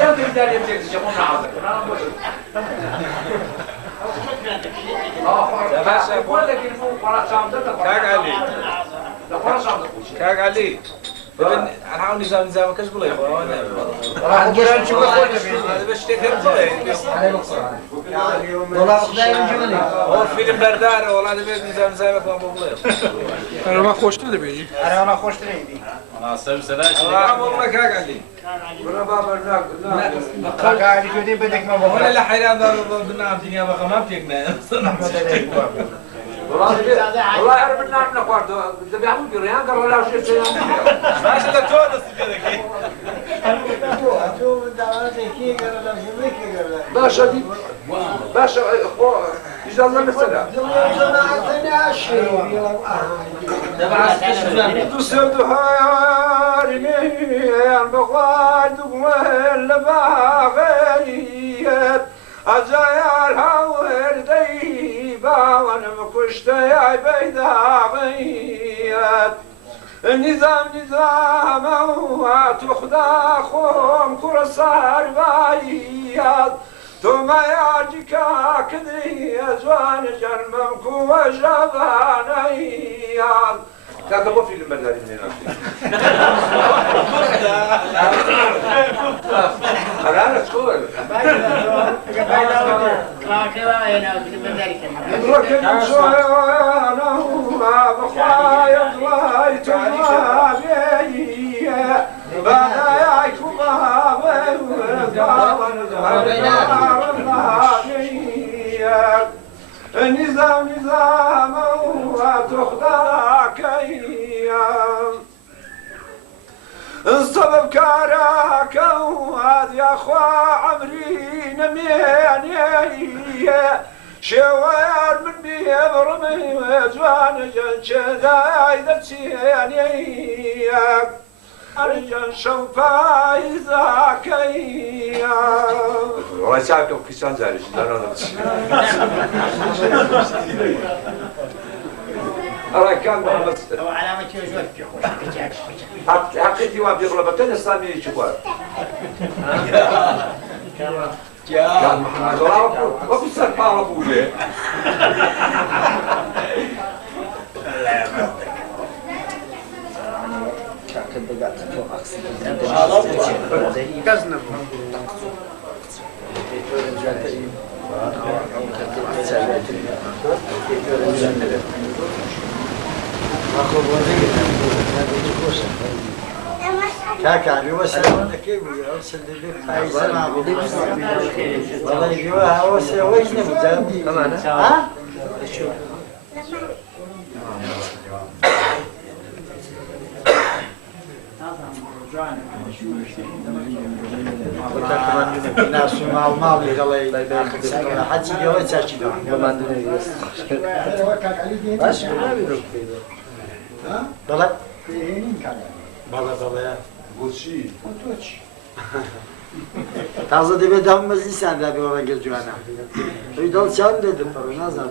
Ya bir der yapacak onu aldık. كاك علي انا عاوني نظام كاش بقول يا اخوان راح نقول شو هذا باش تكرر هو فيلم بردار والله هذا نظام كان بقول انا ما خوش نده بيجي انا خوش تريدي انا سلام سلام والله كاك علي Buna baba كاك علي جودي بدك ما بقول ولا لا حيران بالنعم الدنيا بقى ما بتقنا والله يعرف النعم نقواردو ده بيعمل جريان قال ولا شيء سيان ما شاء الله تونس كذا باشا دي باشا اخو يجي الله مثلا تسد حارمي بغاد ولا باغيت أزايا الهور ديبا وانا مكشت يا بيداغيت النظام نظام وتخدا خوم كرسار بايات ثم يعجك كذي أزوان جرمك وجبانيات كاتبوا في المدارس هنا أنا أشكر لكن شوانا بخايا ضلايت مالي بعد يعيكم النظام نظام وتخضع كيام الصبب كاراك وهذا يا اخوة عمري نمياني شوار مني برمي وزوان جنشدا اذا تسياني ارجع شوفا اذا كيام رجعكم كيسان زارش أنا كان محمد وعلامة يوجد حقيقي وابي غلبتين السامي يشوفها كان محمد وابي سرقا أبوه كزنب كاكا علي وسلم كيف يوصل لك هاي سلام والله يجوا وسه وين نبدا تمام ها ناس مال الله حتى يوم تاكيد باش ضلت Bala ya. Gucci. Taze de bedamız insan da bir ona geliyor ana. Bir dal çal dedim para nazar.